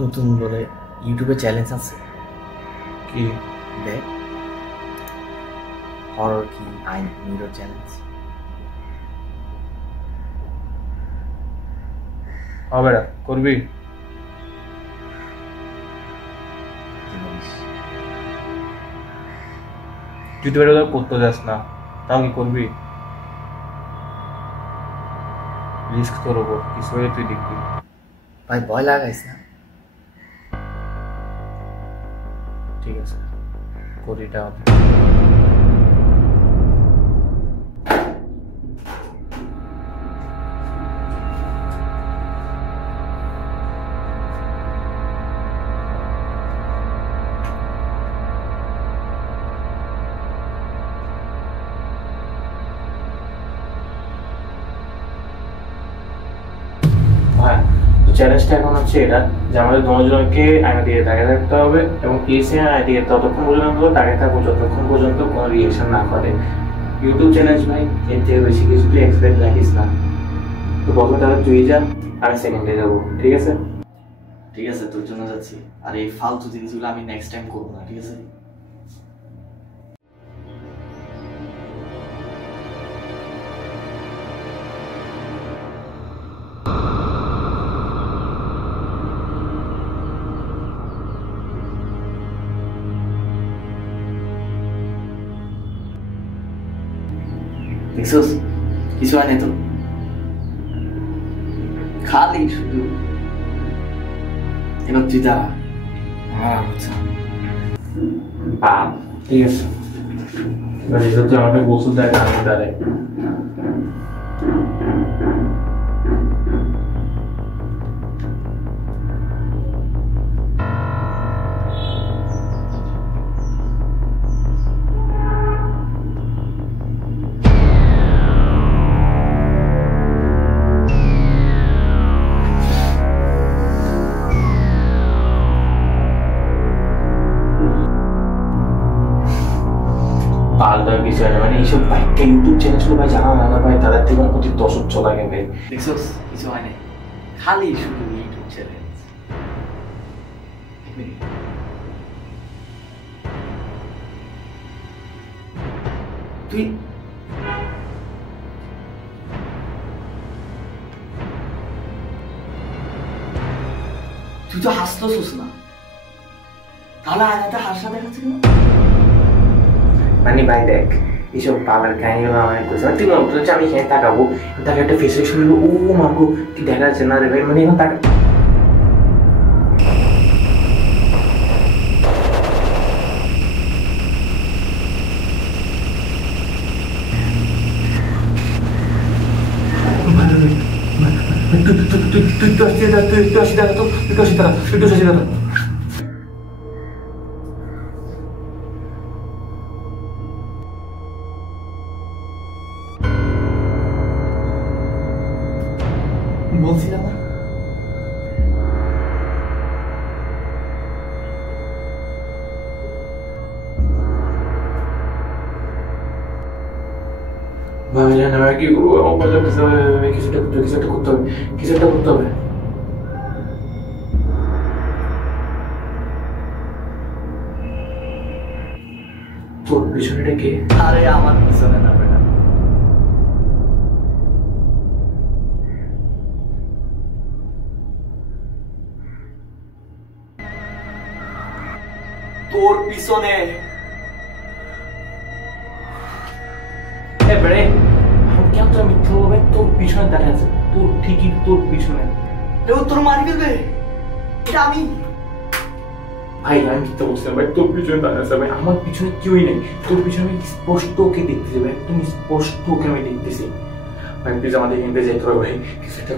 নতুন বলে ইউটিউবে চ্যালেঞ্জ আছে কি দেখ হরর কি আইন মিরর চ্যালেঞ্জ হবে না করবি তুই তো এটা করতে যাস না তাও কি করবি রিস্ক তোর ওপর কিছু হয়ে তুই দেখবি ভাই ভয় লাগাইস না ঠিক আছে করিটা চ্যালেঞ্জটা এখন হচ্ছে এটা যে আমাদের দুজনকে আয়না দিয়ে তাকিয়ে থাকতে হবে এবং কেসে আয়না দিয়ে ততক্ষণ পর্যন্ত তাকিয়ে থাকবো যতক্ষণ পর্যন্ত কোনো রিয়েকশন না করে ইউটিউব চ্যালেঞ্জ ভাই এর থেকে বেশি কিছু তুই এক্সপেক্ট রাখিস না তো প্রথমে তাহলে তুই যা আমি সেকেন্ডে যাবো ঠিক আছে ঠিক আছে তোর জন্য যাচ্ছি আর এই ফালতু জিনিসগুলো আমি নেক্সট টাইম করবো না ঠিক আছে দেখছোস কিছু হয় না তো খালি শুধু এবার তুই দাঁড়া আমার হচ্ছে ঠিক আছে এবার এটা তুই আমাকে গোসল দেয় না আমি দাঁড়াই পাল্টা কিছু হয় না মানে এইসব বাইকটা ইউটিউব চ্যানেলগুলো ভাই জানা না ভাই তাদের থেকে অতি দশচ্ছ লাগে ভাই দেখছোস কিছু হয় না খালি শুধু ইউটিউব চ্যালেঞ্জ এক মিনিট তুই তুই তো হাসতেছিস না তাহলে আয়নাতে হাসা দেখাচ্ছে কেন মানে ভাই দেখ এইসব পালার কাহিনী আমার করছে তুই মনে করছিস আমি এখানে তাকাবো তাকে একটা ফেস রিয়েকশন হলো ও মাগো কি দেখা যাচ্ছে না রে ভাই মানে এখন তাকা বলছিলাম না ভাবলেন আমার কি কিছুটা করতে হবে কিছু একটা করতে হবে তোর পিছনেটা কে আরে আমার পিছনে না বেটা তোর পিছনে কেমন তোর মিথ্যা বলবে তোর পিছনে দেখা আছে তোর ঠিকই তোর পিছনে তোর মারি ফেলবে এটা আমি ভাই আমি মিথ্যা বলছিলাম ভাই তোর পিছনে দাঁড়িয়ে আছে ভাই আমার পিছনে কেউই নেই তোর পিছনে আমি স্পষ্ট ওকে দেখতেছি ভাই একদম স্পষ্ট ওকে আমি দেখতেছি ভাই প্লিজ আমাদের হিন্দে যেতে হবে ভাই কিছু একটা